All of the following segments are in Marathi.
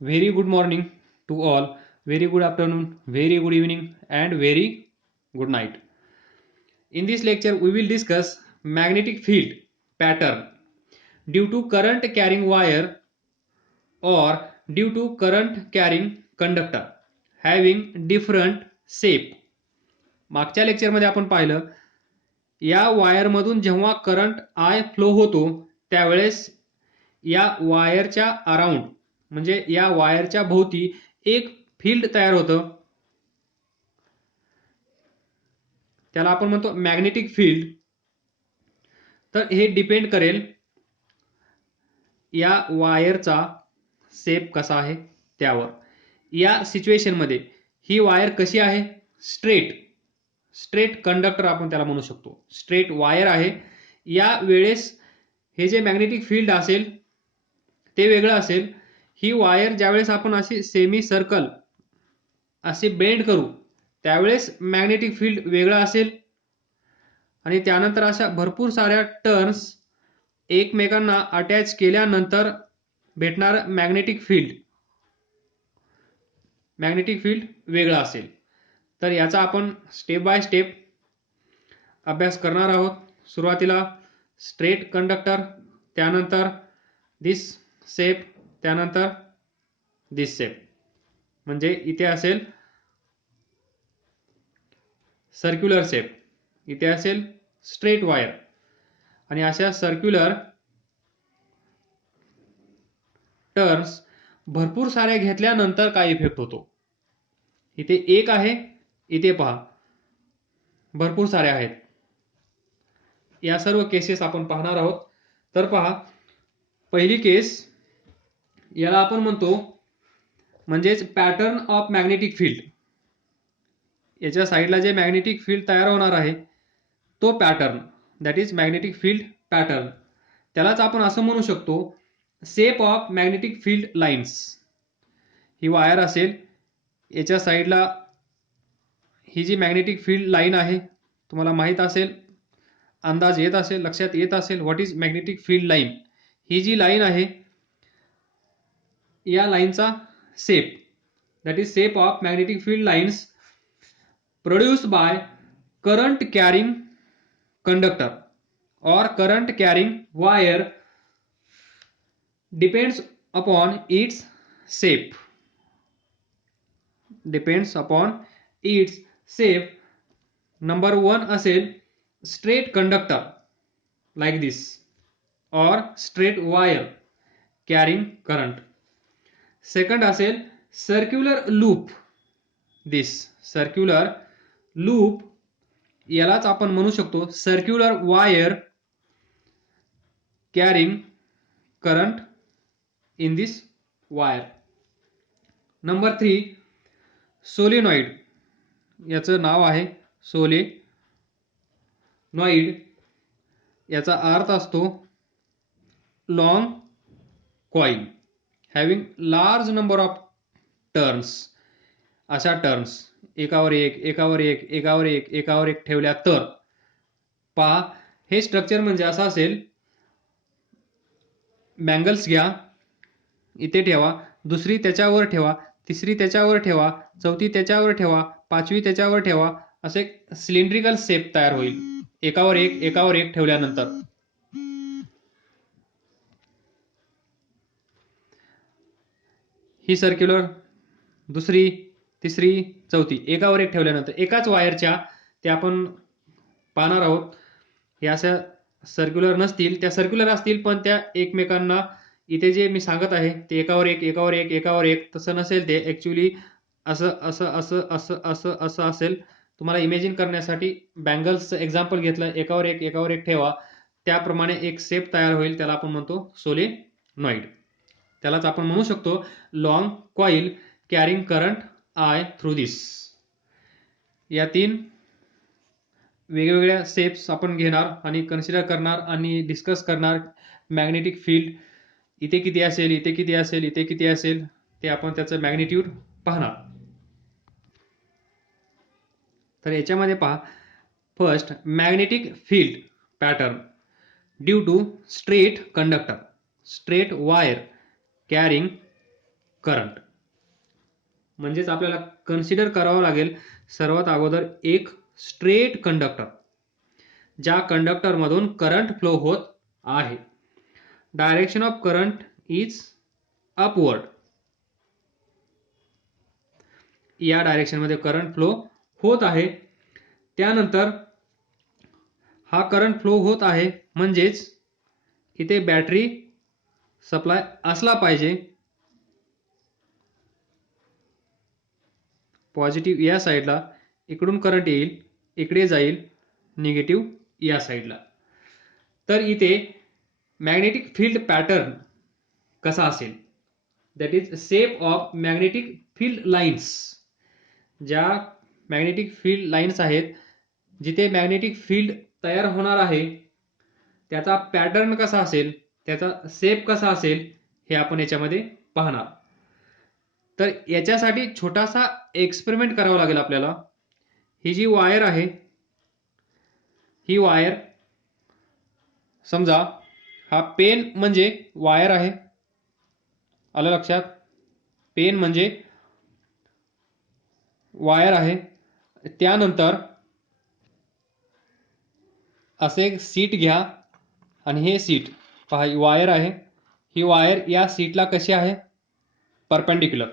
Very good morning to all. Very good afternoon, very good evening, and very good night. In this lecture, we will discuss magnetic field pattern due to current carrying wire or due to current carrying conductor having different shape. मागच्या लेक्चरमध्ये आपण पाहिलं या वायरमधून जेव्हा करंट आय फ्लो होतो त्यावेळेस या वायरच्या अराउंड म्हणजे या वायरच्या भोवती एक फील्ड तयार होतं, त्याला आपण म्हणतो मॅग्नेटिक फील्ड. तर हे डिपेंड करेल या वायरचा शेप कसा आहे त्यावर. या सिच्युएशनमध्ये ही वायर कशी आहे, स्ट्रेट कंडक्टर आपण त्याला म्हणू शकतो, स्ट्रेट वायर आहे. या वेळेस हे जे मॅग्नेटिक फील्ड असेल ते वेगळं असेल. ही वायर ज्यावेळेस आपण अशी सेमी सर्कल असे बेंड करू त्यावेळेस मॅग्नेटिक फील्ड वेगळं असेल आणि त्यानंतर अशा भरपूर साऱ्या टर्न्स एकमेकांना अटॅच केल्यानंतर भेटणार मॅग्नेटिक फील्ड वेगळं असेल. तर याचा आपण स्टेप बाय स्टेप अभ्यास करणार आहोत. सुरुवातीला स्ट्रेट कंडक्टर, त्यानंतर दिस शेप, त्यानंतर दिस शेप. म्हणजे इथे असेल सर्क्युलर शेप, इथे असेल स्ट्रेट वायर आणि अशा सर्क्युलर टर्न्स भरपूर साऱ्या घेतल्यानंतर काय इफेक्ट होतो. इथे एक आहे, इथे पहा भरपूर साऱ्या आहेत. या सर्व केसेस आपण पाहणार आहोत. तर पहा, पहिली केस याला आपण म्हणतो म्हणजेच पॅटर्न ऑफ मॅग्नेटिक फील्ड. याच्या साईडला जे मॅग्नेटिक फील्ड तयार होणार आहे तो pattern, that is magnetic field pattern. त्यालाच आपण असं म्हणू शकतो shape of magnetic field lines. He wire असेल, याच्या साईडला ही जी मॅग्नेटिक फील्ड लाईन आहे, तुम्हाला माहित असेल, अंदाज येत असेल, लक्षात येत असेल what is magnetic field line. ही जी लाईन आहे या लाईनचा shape, that is shape of magnetic field lines produced by current carrying conductor or current carrying wire depends upon its shape. Number 1 असेल straight conductor like this or straight wire carrying current. Second असेल circular loop, this circular loop, यालाच आपण म्हणू शकतो circular wire carrying current in this wire. Number 3 solenoid, याचं नाव आहे सोलेनॉइड. याचा अर्थ असतो long coil having large number of turns. अशा टर्न्स एकावर एक एकावर एक एकावर एक एकावर एक ठेवल्या तर पहा हे स्ट्रक्चर म्हणजे असं असेल. बँगल्स घ्या, इथे ठेवा, दुसरी त्याच्यावर ठेवा, तिसरी त्याच्यावर ठेवा, चौथी त्याच्यावर ठेवा, पाचवी त्याच्यावर ठेवा, असे सिलेंड्रिकल शेप तयार होईल एकावर एक ठेवल्यानंतर. ही सर्क्युलर, दुसरी, तिसरी, चौथी एकावर एक ठेवल्यानंतर एकाच वायरच्या ते आपण पाहणार आहोत. हे अशा सर्क्युलर नसतील, त्या सर्क्युलर असतील पण त्या एकमेकांना, इथे जे मी सांगत आहे ते एकावर एक तसं नसेल, ते ऍक्च्युली असं असं असं असं असं असं असेल. तुम्हाला इमेजिन करण्यासाठी बँगल्सचं एक्झाम्पल घेतलं, एकावर एक ठेवा, त्याप्रमाणे एक शेप तयार होईल, त्याला आपण म्हणतो सोलेनॉइड. त्यालाच आपण म्हणू शकतो long coil carrying current I through this. या 3 वेगवेगळ्या शेप्स आपण घेणार आणि कन्सिडर करणार आणि डिस्कस करणार. मॅग्नेटिक फील्ड इथे किती असेल, इथे किती असेल, इथे किती असेल, ते आपण त्याचं मॅग्निट्यूड पाहणार. तर याच्यामध्ये पहा, first magnetic field pattern due to straight conductor, straight wire carrying current. म्हणजेच आपल्याला कन्सिडर करावं लागेल सर्वात अगोदर एक स्ट्रेट कंडक्टर, ज्या कंडक्टरमधून करंट फ्लो होत आहे. Direction of current is upward. या डायरेक्शनमध्ये करंट फ्लो होत आहे. त्यानंतर हा करंट फ्लो होत आहे म्हणजेच इथे बॅटरी सप्लाय असला पाहिजे. पॉझिटिव्ह या साईडला, इकडून करंट येईल, इकडे जाईल, निगेटिव्ह या साईडला. तर इथे मॅग्नेटिक फील्ड पॅटर्न कसा असेल, that is shape of magnetic field lines. ज्या मॅग्नेटिक फील्ड लाईन्स आहेत, जिथे मॅग्नेटिक फील्ड तयार होणार आहे, त्याचा पॅटर्न कसा असेल, त्याचा शेप कसा असेल, हे आपण याच्यामध्ये पाहणार. तर याच्यासाठी छोटासा एक्सपेरिमेंट करावा लागेल आपल्याला. ही जी वायर आहे, ही वायर समजा हा पेन म्हणजे वायर आहे. आलं लक्षात? पेन म्हणजे वायर आहे. त्यानंतर असे एक सीट घ्या आणि हे सीट पहा, ही वायर आहे. ही वायर या सीटला कशी आहे, परपेंडिक्युलर.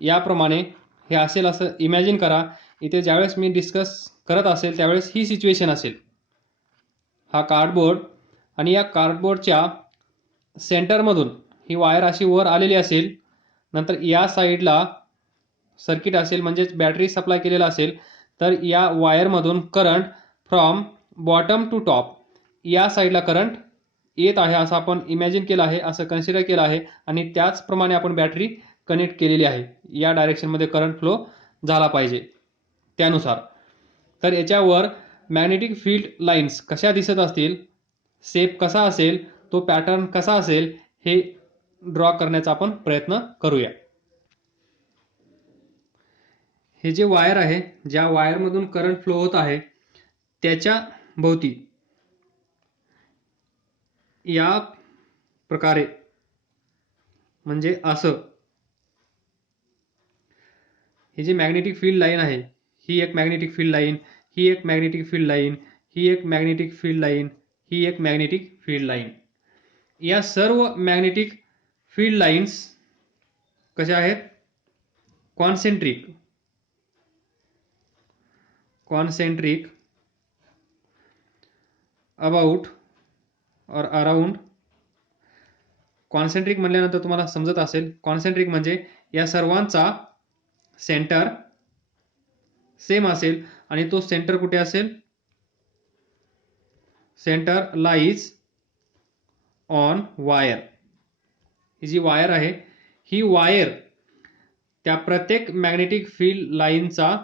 याप्रमाणे हे असेल असं इमॅजिन करा. इथे ज्यावेळेस मी डिस्कस करत असेल त्यावेळेस ही सिच्युएशन असेल. हा कार्डबोर्ड आणि या कार्डबोर्डच्या सेंटरमधून ही वायर अशी वर आलेली असेल. नंतर या साईडला सर्किट असेल, म्हणजेच बॅटरी सप्लाय केलेला असेल. तर या वायरमधून current from bottom to top या साईडला करंट येत आहे असं आपण इमॅजिन केलं आहे, असं कन्सिडर केलं आहे. आणि त्याचप्रमाणे आपण बॅटरी कनेक्ट केलेली आहे. या डायरेक्शनमध्ये करंट फ्लो झाला पाहिजे त्यानुसार. तर याच्यावर मॅग्नेटिक फील्ड लाईन्स कशा दिसत असतील, शेप कसा असेल, तो पॅटर्न कसा असेल, हे ड्रॉ करण्याचा आपण प्रयत्न करूया. हे जे वायर आहे, ज्या वायरमधून करंट फ्लो होत आहे, त्याच्या भोवती या प्रकारे, म्हणजे असं, ही जी मॅग्नेटिक फील्ड लाईन आहे, ही एक मॅग्नेटिक फील्ड लाईन, ही एक मॅग्नेटिक फील्ड लाईन, ही एक मॅग्नेटिक फील्ड लाईन, ही एक मॅग्नेटिक फील्ड लाईन. या सर्व मॅग्नेटिक फील्ड लाईन्स कशा आहेत, कॉन्सेंट्रिक अबाउट और अराउंड. कॉन्सेंट्रिक म्हणल्यानंतर तुम्हाला समजत असेल, कॉन्सेंट्रिक म्हणजे या सर्वांचा सेंटर सेम असेल. आणि तो सेंटर कुठे असेल, सेंटर लाईज ऑन वायर. ही जी वायर आहे, ही वायर त्या प्रत्येक मॅग्नेटिक फील्ड लाईनचा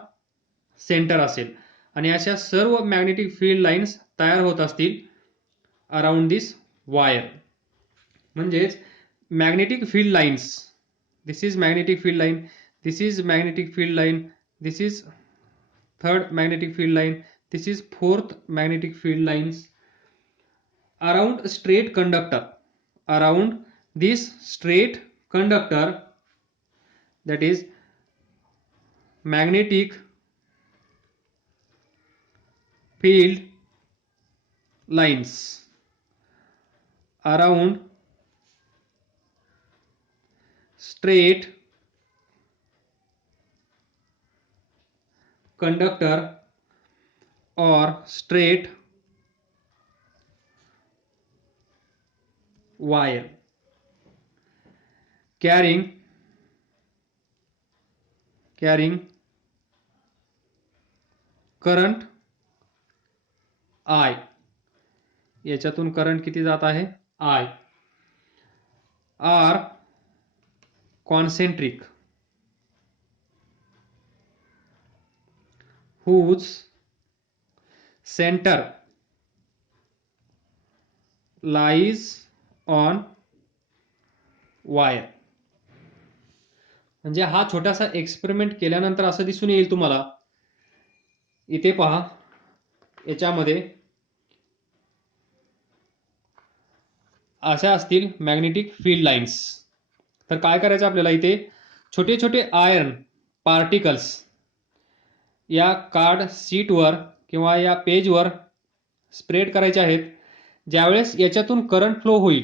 सेंटर असेल. आणि अशा सर्व मॅग्नेटिक फील्ड लाईन्स तयार होत असतील अराउंड दिस वायर. म्हणजेच magnetic field lines, this is magnetic field line, this is magnetic field line, this is third magnetic field line, this is fourth magnetic field lines around straight conductor, around this straight conductor, that is magnetic field lines around straight conductor or straight wire carrying current I. याच्यातून करंट किती जात आहे, I. are concentric, whose center lies on wire. म्हणजे हा छोटासा एक्सपेरिमेंट केल्यानंतर असं दिसून येईल तुम्हाला. इथे पहा, याच्यामध्ये अशा असतील मॅग्नेटिक फील्ड लाईन्स. तर काय करायचं आपल्याला, इथे छोटे छोटे आयर्न पार्टिकल्स या कार्ड शीटवर किंवा या पेजवर स्प्रेड करायचे आहेत. ज्यावेळेस याच्यातून करंट फ्लो होईल,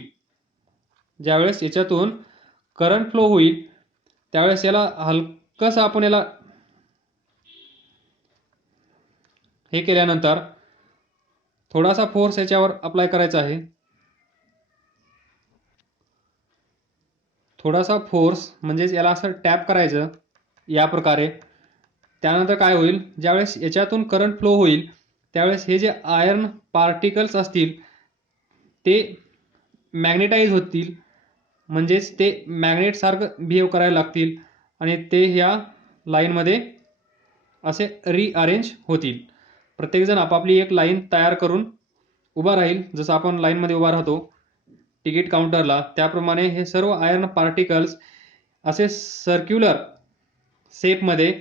त्यावेळेस याला हलकंसं आपण याला हे केल्यानंतर थोडासा फोर्स याच्यावर अप्लाय करायचा आहे. थोडासा फोर्स म्हणजेच याला असं टॅप करायचं या प्रकारे. त्यानंतर काय होईल, ज्यावेळेस याच्यातून करंट फ्लो होईल त्यावेळेस हे जे आयर्न पार्टिकल्स असतील ते मॅग्नेटाइज होतील, म्हणजेच ते मॅग्नेटसारखं बिहेव करायला लागतील आणि ते ह्या लाईनमध्ये असे रिअरेंज होतील. प्रत्येकजण आपापली एक लाईन तयार करून उभा राहील. जसं आपण लाईनमध्ये उभा राहतो तिकीट काउंटरला, त्याप्रमाणे हे सर्व आयर्न पार्टिकल्स असे सर्क्युलर शेपमध्ये,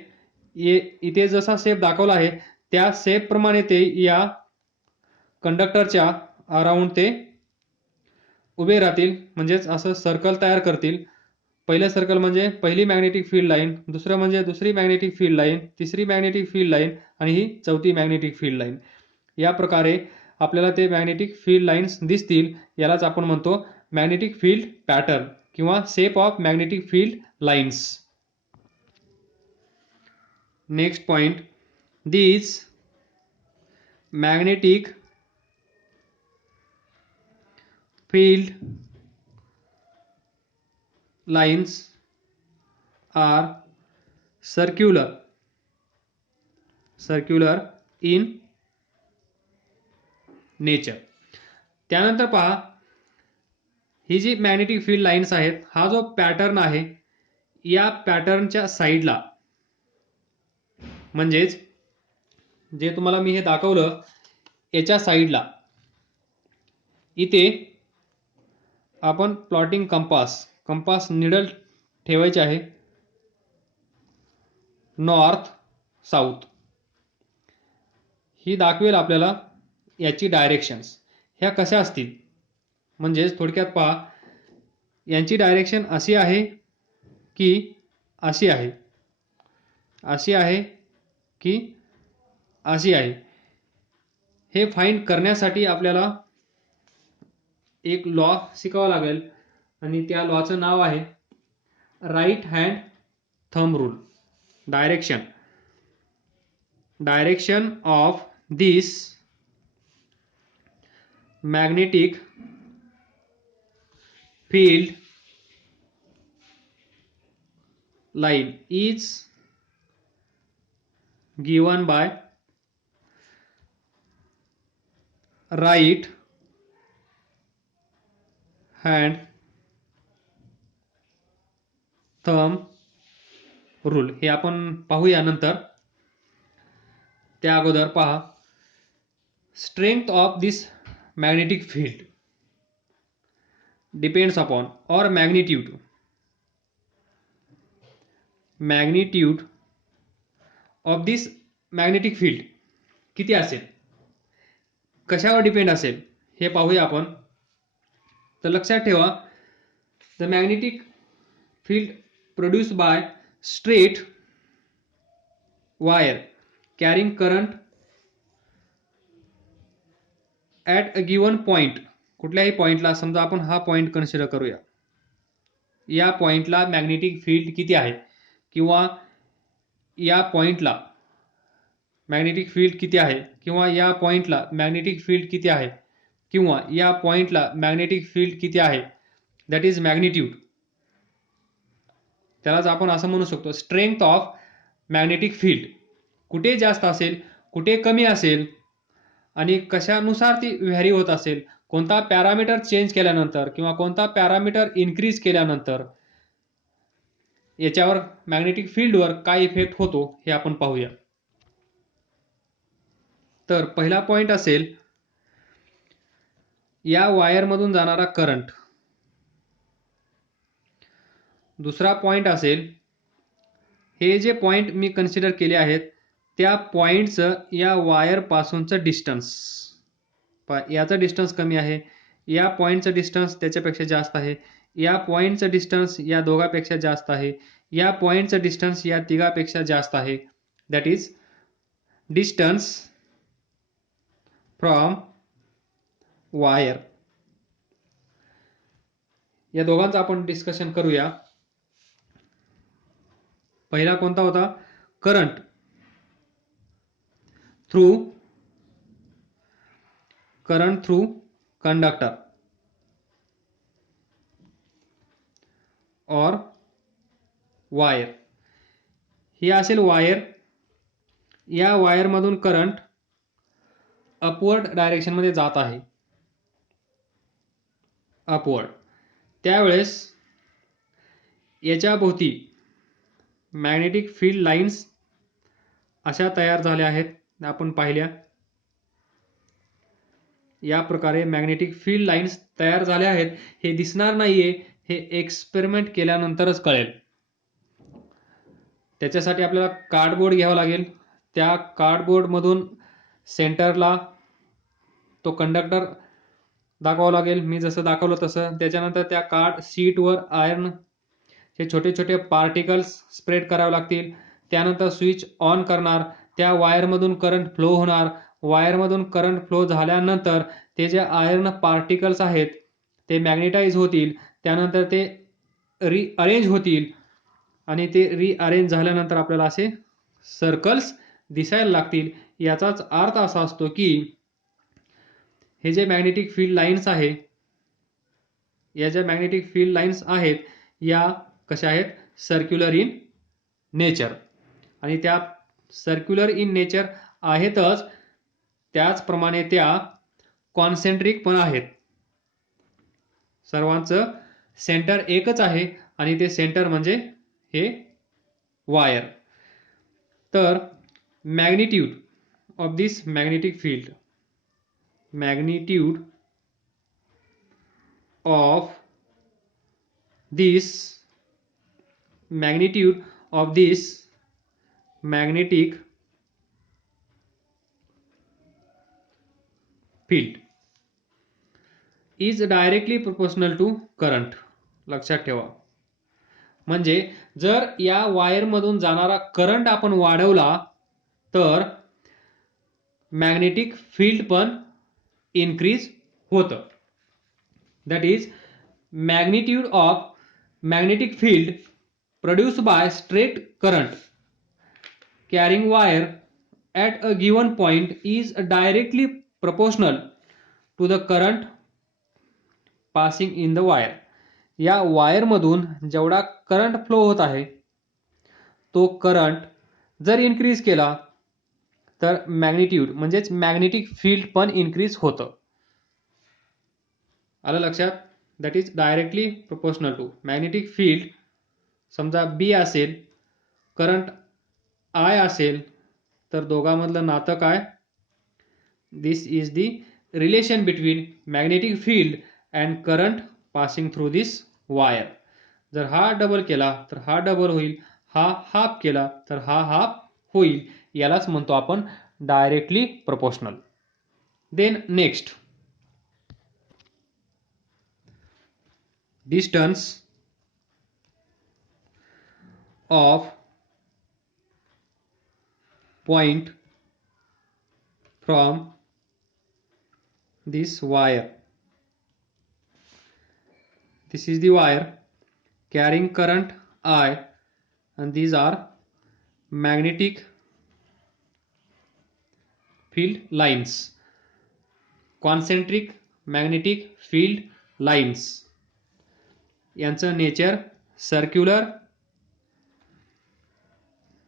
इथे जसा शेप दाखवला आहे त्या शेप प्रमाणे ते या कंडक्टरच्या अराउंड ते उभे राहतील, म्हणजेच असं सर्कल तयार करतील. पहिलं सर्कल म्हणजे पहिली मॅग्नेटिक फील्ड लाईन, दुसरं म्हणजे दुसरी मॅग्नेटिक फील्ड लाईन, तिसरी मॅग्नेटिक फील्ड लाईन आणि ही चौथी मॅग्नेटिक फील्ड लाईन. या प्रकारे आपल्याला ते मॅग्नेटिक फील्ड लाईन्स दिसतील. यालाच आपण म्हणतो मॅग्नेटिक फील्ड पॅटर्न किंवा shape of magnetic field lines. Next point, these magnetic field lines are circular in nature. त्यानंतर पहा, ही जी मॅग्नेटिक फील्ड लाईन्स आहेत, हा जो पॅटर्न आहे या पॅटर्नच्या साईडला, म्हणजेच जे तुम्हाला मी हे दाखवलं याच्या साईडला इथे आपण प्लॉटिंग कंपास निडल ठेवायचे आहे नॉर्थ साऊथ. ही दाखवेल आपल्याला याची डायरेक्शन्स ह्या कशा असतील. म्हणजेच थोडक्यात पहा, यांची डायरेक्शन अशी आहे की अशी आहे, अशी आहे की अशी आहे. हे फाइंड करण्यासाठी आपल्याला एक लॉ शिकावा लागेल आणि त्या लॉचं नाव आहे right hand thumb rule. Direction of this magnetic field line is given by right hand thumb rule. हे आपण पाहूया नंतर. त्या अगोदर पहा, strength of this magnetic field depends upon or magnitude of this magnetic field किती असेल, कशावर डिपेंड असेल हे पाहूया आपण. तर लक्षात ठेवा, the magnetic field produced by straight wire carrying current at a given point. कुठल्याही पॉइंटला, समजा आपण हा पॉइंट कन्सिडर करूया, या पॉइंटला मॅग्नेटिक फील्ड किती आहे किंवा या पॉइंटला मॅग्नेटिक फील्ड किती आहे किंवा या पॉइंटला मॅग्नेटिक फील्ड किती आहे किंवा या पॉइंटला मॅग्नेटिक फील्ड किती आहे, दॅट इज मॅग्निट्यूड. त्यालाच आपण असं म्हणू शकतो स्ट्रेंथ ऑफ मॅग्नेटिक फील्ड. कुठे जास्त असेल, कुठे कमी असेल आणि कशानुसार ती व्हॅरी होत असेल, कोणता पॅरामीटर चेंज केल्यानंतर किंवा कोणता पॅरामीटर इन्क्रीज केल्यानंतर याच्यावर मॅग्नेटिक फील्डवर काय इफेक्ट होतो हे आपण पाहूया. तर पहिला पॉइंट असेल या वायरमधून जाणारा करंट. दुसरा पॉइंट असेल हे जे पॉइंट मी कन्सिडर केले आहेत त्या पॉइंटचं या वायर पासूनचं डिस्टन्स. याचं डिस्टन्स कमी आहे, या पॉइंटचं डिस्टन्स त्याच्यापेक्षा जास्त आहे, या पॉईंटचं डिस्टन्स या दोघांपेक्षा जास्त आहे, या पॉईंटचं डिस्टन्स या तिघापेक्षा जास्त आहे. That is distance from wire. या दोघांचं आपण डिस्कशन करूया. पहिला कोणता होता? करंट थ्रू कंडक्टर और वायर. ही असेल वायर. या वायरमधून करंट अपवर्ड डायरेक्शनमध्ये जात आहे, अपवर्ड. त्यावेळेस याच्या भोवती मॅग्नेटिक फील्ड लाईन्स अशा तयार झाल्या आहेत, आपण पाहिल्या. या प्रकारे मॅग्नेटिक फील्ड लाईन्स तयार झाल्या आहेत. हे दिसणार नाहीये, हे एक्सपेरिमेंट केल्यानंतरच कळेल. त्याच्यासाठी आपल्याला कार्डबोर्ड घ्यावा लागेल. त्या कार्डबोर्डमधून सेंटरला तो कंडक्टर दाखवावा लागेल, मी जसं दाखवलं तसं. त्याच्यानंतर त्या कार्ड शीटवर आयर्नचे छोटे छोटे पार्टिकल्स स्प्रेड करावे लागतील. त्यानंतर स्विच ऑन करणार, त्या वायरमधून करंट फ्लो होणार. वायरमधून करंट फ्लो झाल्यानंतर ते जे आयर्न पार्टिकल्स आहेत ते मॅग्नेटाइज होतील. त्यानंतर ते रिअरेंज होतील आणि ते रिअरेंज झाल्यानंतर आपल्याला असे सर्कल्स दिसायला लागतील. याचाच अर्थ असा असतो की हे जे मॅग्नेटिक फील्ड लाईन्स आहे, या ज्या मॅग्नेटिक फील्ड लाईन्स आहेत या कशा आहेत? Circular in nature. आणि त्या सर्क्युलर इन नेचर आहेतच, त्याचप्रमाणे त्या कॉन्सेंट्रिक पण आहेत. सर्वांचं सेंटर एकच आहे आणि ते सेंटर म्हणजे हे वायर. तर magnitude of this magnetic field, magnitude of this magnetic field is directly proportional to current. लक्षात ठेवा. म्हणजे जर या वायरमधून जाणारा करंट आपण वाढवला तर मॅग्नेटिक फील्ड पण इन्क्रीज होतं. That is magnitude of magnetic field produced by straight current carrying wire at a given point is directly proportional to the current passing in the wire. या वायरमधून जेवढा करंट फ्लो होत आहे तो करंट जर इन्क्रीज केला तर मॅग्निट्यूड म्हणजेच मॅग्नेटिक फील्ड पण इन्क्रीज होतं. आलं लक्षात? That is directly proportional to magnetic field. समजा बी असेल, करंट आय असेल, तर दोघांमधलं नातं काय? This is the relation between magnetic field and current passing through this wire. जर हा डबल केला तर हा डबल होईल, हा हाफ केला तर हा हाफ होईल. यालाच म्हणतो आपण directly proportional. Then next, distance of point from this wire. This is the wire carrying current I and these are magnetic field lines, concentric magnetic field lines. यांचं nature circular.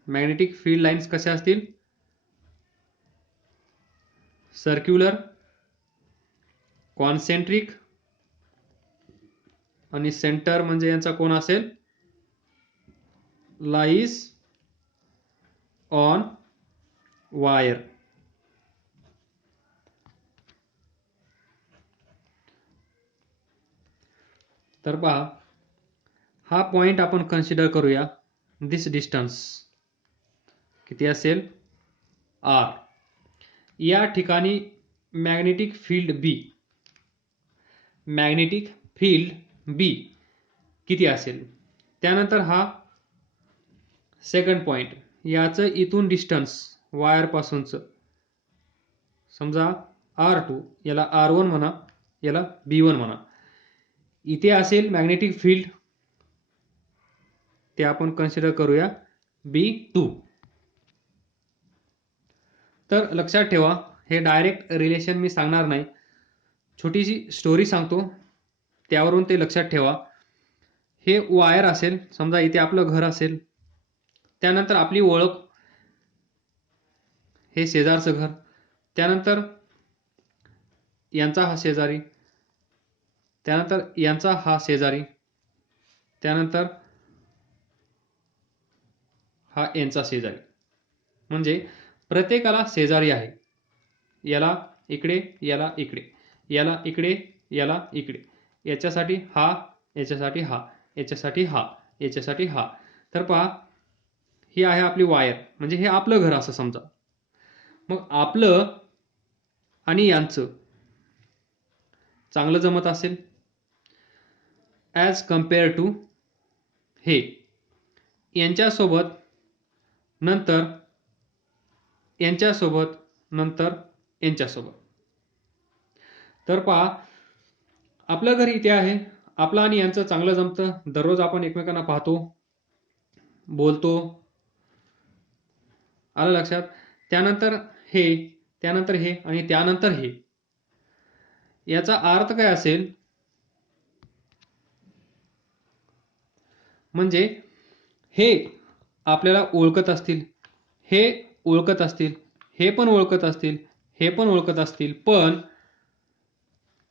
Magnetic field lines कशा असतील? सर्क्युलर, कॉन्सेंट्रिक आणि सेंटर म्हणजे यांचा कोण असेल? Lies on wire. तर पहा, हा पॉइंट आपण कन्सिडर करूया. दिस डिस्टन्स किती असेल? आर. या ठिकाणी मॅग्नेटिक फील्ड बी किती असेल. त्यानंतर हा सेकंड पॉइंट, याचं इथून डिस्टन्स वायरपासूनचं, समजा R2, याला R1 म्हणा, याला B1 म्हणा. इथे असेल मॅग्नेटिक फील्ड, ते आपण कन्सिडर करूया B2. तर लक्षात ठेवा, हे डायरेक्ट रिलेशन मी सांगणार नाही, छोटीशी स्टोरी सांगतो, त्यावरून ते लक्षात ठेवा. हे वायर असेल, समजा इथे आपलं घर असेल, त्यानंतर आपली ओळख, हे शेजारचं घर, त्यानंतर यांचा हा शेजारी, त्यानंतर यांचा हा शेजारी, त्यानंतर हा यांचा शेजारी. म्हणजे प्रत्येकाला शेजारी आहे. याला इकडे, याला इकडे, याला इकडे, याला इकडे, याच्यासाठी हा, याच्यासाठी हा, याच्यासाठी हा, याच्यासाठी हा. तर पहा, ही आहे आपली वायर, म्हणजे हे आपलं घर असं समजा. मग आपलं आणि यांचं चांगलं जमत असेल ॲज कम्पेअर टू हे, यांच्यासोबत, नंतर यांच्यासोबत, नंतर यांच्यासोबत. तर पहा, आपलं घर इथे आहे, आपलं आणि यांचं चांगलं जमतं, दररोज आपण एकमेकांना पाहतो, बोलतो, आलं लक्षात. त्यानंतर हे, त्यानंतर हे, आणि त्यानंतर हे. याचा अर्थ काय असेल, म्हणजे हे आपल्याला ओळखत असतील, हे ओळखत असतील, हे पण ओळखत असतील, हे पण ओळखत असतील, पण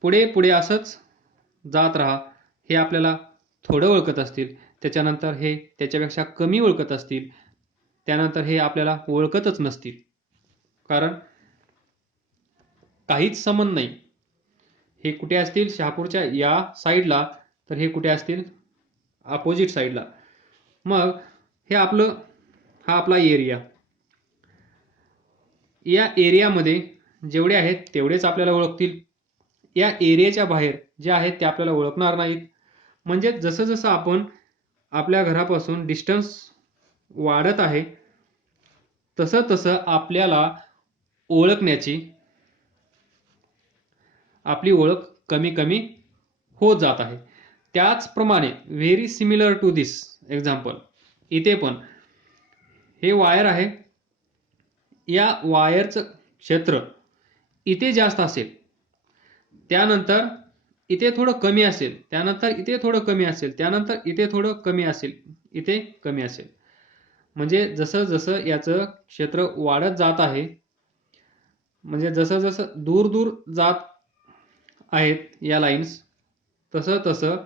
पुढे पुढे असंच जात राहा. हे आपल्याला थोडं ओळखत असतील, त्याच्यानंतर हे त्याच्यापेक्षा कमी ओळखत असतील, त्यानंतर हे आपल्याला ओळखतच नसतील, कारण काहीच संबंध नाही. हे कुठे असतील, शहापूरच्या या साईडला, तर हे कुठे असतील, अपोजिट साईडला. मग हे आपलं, हा आपला एरिया, या एरियामध्ये जेवढे आहेत तेवढेच आपल्याला ओळखतील, या एरियाच्या बाहेर जे आहेत ते आपल्याला ओळखणार नाहीत. म्हणजे जसं जसं आपण आपल्या घरापासून डिस्टन्स वाढत आहे, तसं तसं आपल्याला ओळखण्याची, आपली ओळख कमी कमी होत जात आहे. त्याचप्रमाणे very similar to this example, इथे पण हे वायर आहे, या वायरचं क्षेत्र इथे जास्त असेल, त्यानंतर इथे थोडं कमी असेल, त्यानंतर इथे थोडं कमी असेल, त्यानंतर इथे थोडं कमी असेल, इथे कमी असेल. म्हणजे जसं जसं याचं क्षेत्र वाढत जात आहे, म्हणजे जसं जसं दूर दूर जात आहेत या लाईन्स, तसं तसं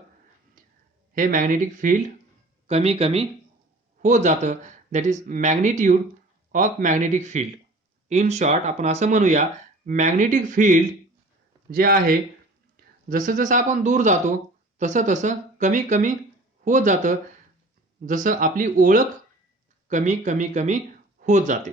हे मॅग्नेटिक फील्ड कमी कमी होत जातं. That is magnitude of magnetic field. In short आपण असं म्हणूया, मॅग्नेटिक फील्ड जे आहे, जसं जसं आपण दूर जातो तसं तसं कमी कमी होत जातं, जसं आपली ओळख कमी कमी कमी होत जाते,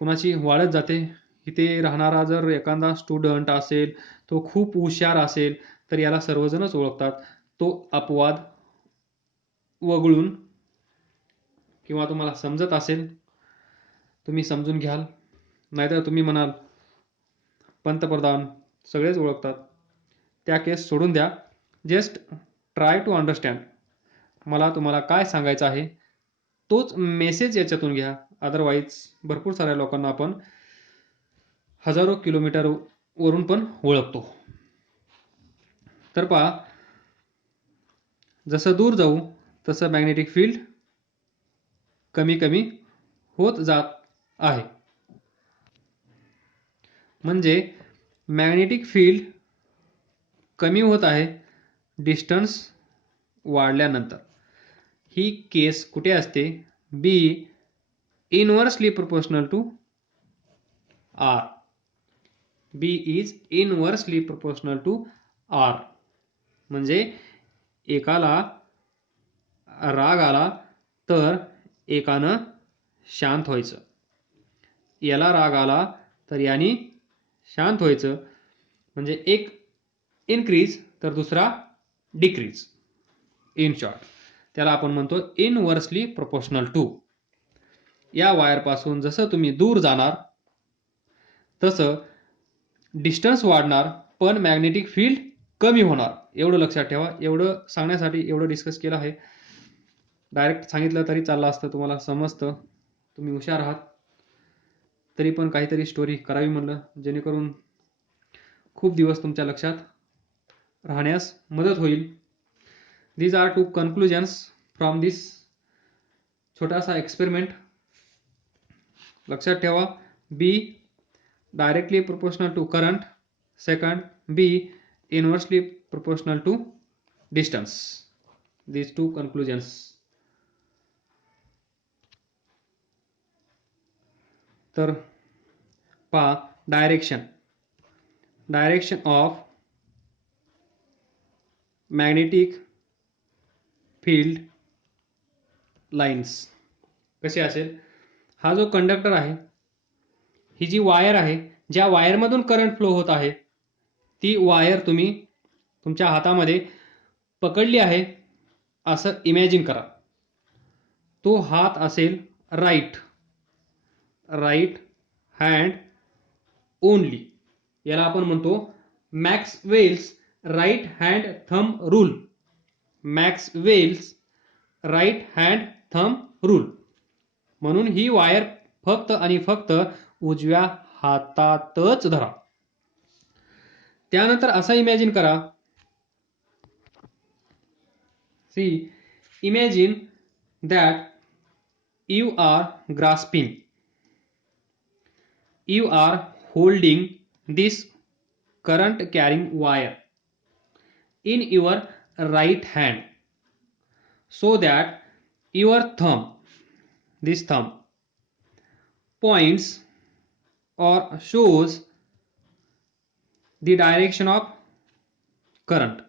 कुणाची वाढत जाते. इथे राहणारा जर एखादा स्टुडंट असेल, तो खूप हुशार असेल, तर याला सर्वजणच ओळखतात. तो अपवाद वगळून, किंवा तुम्हाला समजत असेल तुम्ही समजून घ्याल, नाहीतर तुम्ही म्हणाल पंतप्रधान सगळेच ओळखतात, त्या केस सोडून द्या. जस्ट ट्राय टू अंडरस्टँड, मला तुम्हाला काय सांगायचं आहे तोच मेसेज याच्यातून घ्या. अदरवाईज भरपूर साऱ्या लोकांना आपण हजारो किलोमीटर वरून पण ओळखतो. तर पहा, जसं दूर जाऊ तसं मॅग्नेटिक फील्ड कमी कमी होत जात आहे. म्हणजे मॅग्नेटिक फील्ड कमी होत आहे डिस्टन्स वाढल्यानंतर. ही केस कुठे असते, B inversely proportional to R. B is inversely proportional to R. म्हणजे एकाला राग आला तर एकानं शांत व्हायचं, याला राग आला तर याने शांत व्हायचं. म्हणजे एक इनक्रीज तर दुसरा डिक्रीज. इन शॉर्ट त्याला आपण म्हणतो इनव्हर्सली प्रोपोर्शनल टू. या वायरपासून जसं तुम्ही दूर जाणार तसं डिस्टन्स वाढणार पण मॅग्नेटिक फील्ड कमी होणार. एवढं लक्षात ठेवा. एवढं सांगण्यासाठी एवढं डिस्कस केलं आहे. डायरेक्ट सांगितलं तरी चाललं असतं, तुम्हाला समजतं, तुम्ही हुशार आहात. तरी पण काहीतरी स्टोरी करावी म्हणलं जेणेकरून खूप दिवस तुमच्या लक्षात राहण्यास मदत होईल. These are two conclusions from this छोटासा एक्सपेरिमेंट. लक्षात ठेवा. B directly proportional to current. Second, B inversely proportional to distance. These two conclusions. तर पहा, direction of magnetic field lines कसे असेल. हा जो कंडक्टर आहे, ही जी वायर आहे, ज्या वायरमधून करंट फ्लो होत आहे, ती वायर तुम्ही तुमच्या हातामध्ये पकडली आहे असं इमॅजिन करा. तो हात असेल राईट हँड ओनली. याला आपण म्हणतो Maxwell's right hand thumb rule. Maxwell's right hand thumb rule. म्हणून ही वायर फक्त आणि फक्त उजव्या हातातच धरा. त्यानंतर असं इमॅजिन करा. Imagine that you are holding this current carrying wire in your right hand, so that your this thumb points or shows the direction of current.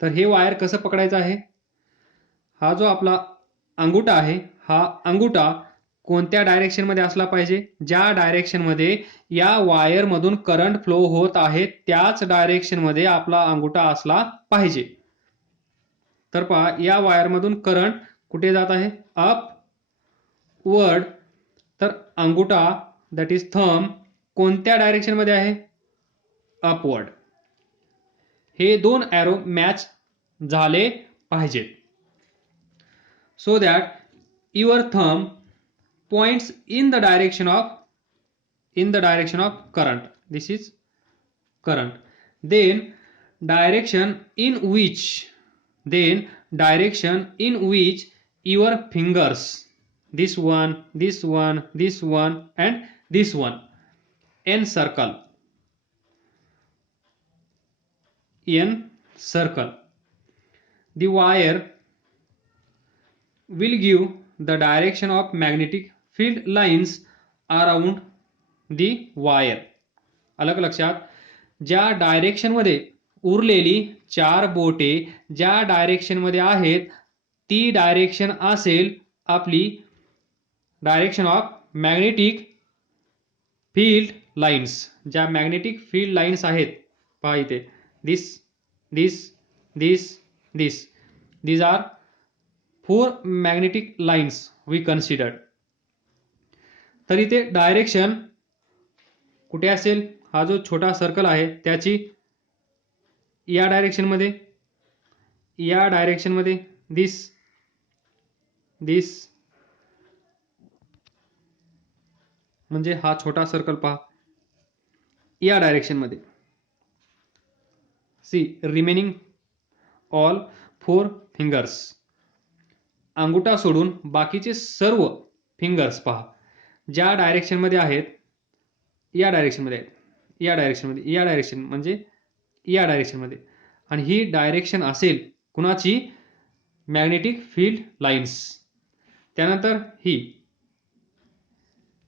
तर हे वायर कसं पकडायचं आहे. हा जो आपला अंगुठा आहे, हा अंगुठा कोणत्या डायरेक्शन मध्ये असला पाहिजे. ज्या डायरेक्शन मध्ये या वायर मधून करंट फ्लो होत आहे त्याच डायरेक्शन मध्ये आपला अंगुठा असला पाहिजे. तर पहा, या वायर मधून करंट कुठे जात आहे, अप वर्ड. तर अंगुठा दॅट इज थंब कोणत्या डायरेक्शन मध्ये आहे, अपवर्ड. हे दोन ॲरो मॅच झाले पाहिजेत. so that your thumb points in the direction of current. This is current. Then direction in which your fingers, this one and this one, encircle the wire will give the direction of magnetic field lines around the wire. अलग लक्षात. ज्या डायरेक्शन मध्ये उरलेली 4 बोटे ज्या डायरेक्शन मध्ये आहेत ती डायरेक्शन असेल आपली direction of magnetic field lines. ज्या मॅग्नेटिक फील्ड लाईन्स आहेत पहा इथे, these are 4 magnetic lines we considered. तर इथे डायरेक्शन कुठे असेल, हा जो छोटा सर्कल आहे त्याची या डायरेक्शन मध्ये दिस म्हणजे हा छोटा सर्कल पहा या डायरेक्शन मध्ये. रिमेनिंग ऑल 4 फिंगर्स, अंगुठा सोडून बाकीचे सर्व फिंगर्स पहा ज्या डायरेक्शन मध्ये आहेत, या डायरेक्शन मध्ये आहेत, या डायरेक्शन म्हणजे या डायरेक्शन मध्ये. आणि ही डायरेक्शन असेल कुणाची, मॅग्नेटिक फील्ड लाईन्स. त्यानंतर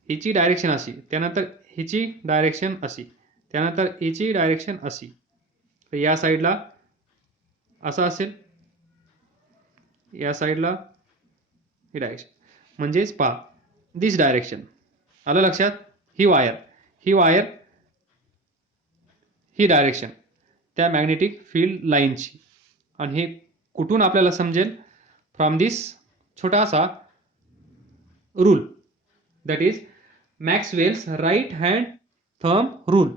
हिची डायरेक्शन अशी, त्यानंतर हिची डायरेक्शन अशी, त्यानंतर हिची डायरेक्शन अशी. तर या साईडला असं असेल, या साईडला ही डायरेक्शन. म्हणजेच पहा दिस डायरेक्शन. आलं लक्षात. ही वायर ही डायरेक्शन त्या मॅग्नेटिक फील्ड लाईनची. आणि हे कुठून आपल्याला समजेल? फ्रॉम दिस छोटासा rule, that is Maxwell's right hand thumb rule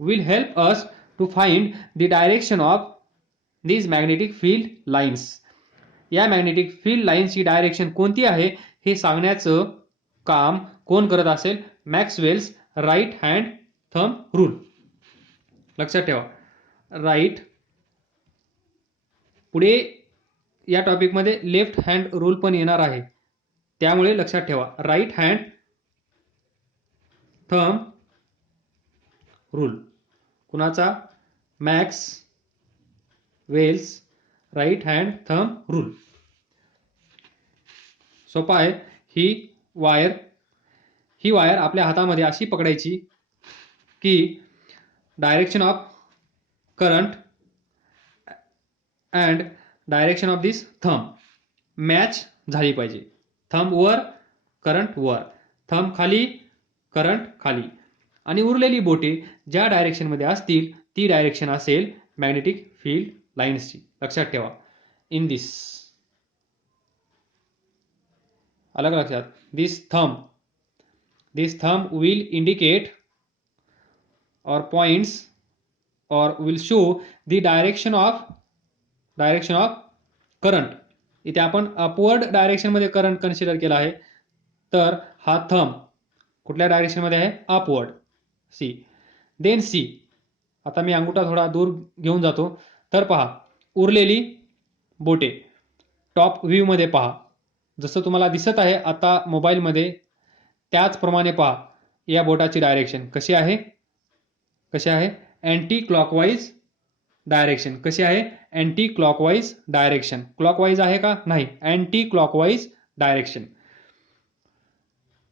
will help us to find the direction of these magnetic field lines. या मॅग्नेटिक फील्ड लाईन्सची डायरेक्शन कोणती आहे हे सांगण्याचं काम कोण करत असेल? Maxwell's right hand thumb rule. लक्षात ठेवा, राईट, पुढे या टॉपिकमध्ये लेफ्ट हँड रूल पण येणार आहे, त्यामुळे लक्षात ठेवा राईट हँड थंब रूल. कुणाचा? Maxwell's right hand thumb rule. सोपा आहे. ही वायर आपल्या हातामध्ये अशी पकडायची की direction of current and direction of this thumb match झाली पाहिजे. थंब वर, करंट वर, थंब खाली, करंट खाली. आणि उरलेली बोटे ज्या डायरेक्शनमध्ये असतील ती डायरेक्शन असेल मॅग्नेटिक फील्ड लाईन्सची. लक्षात ठेवा. इन दिस, अलग लक्षात, दिस thumb will indicate or points or will show the direction of current. इथे आपण अपवर्ड डायरेक्शन मध्ये करंट कन्सिडर केला आहे, तर हा थंब कुठल्या डायरेक्शन मध्ये आहे? अपवर्ड. सी. देन सी, आता मी अंगठा थोडा दूर घेऊन जातो, तर पहा उरलेली बोटे टॉप व्ह्यू मध्ये पहा, जसं तुम्हाला दिसत आहे आता मोबाईलमध्ये, त्याचप्रमाणे पहा या बोटाची डायरेक्शन कशी आहे? Anti clockwise direction. कशी आहे? Anti clockwise direction. क्लॉकवाईज आहे का? नाही, anti clockwise direction.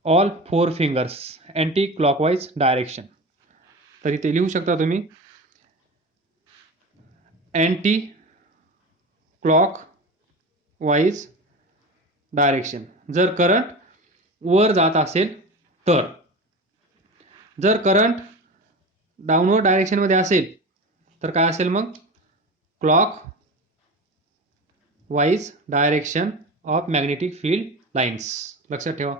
All 4 fingers, anti clockwise direction. तर इथे लिहू शकता तुम्ही अँटी क्लॉकवाईज डायरेक्शन. जर करंट वर जात असेल तर, जर करंट डाऊनवर्ड डायरेक्शन मध्ये असेल तर काय असेल मग? Clock wise direction of magnetic field lines. लक्षात ठेवा.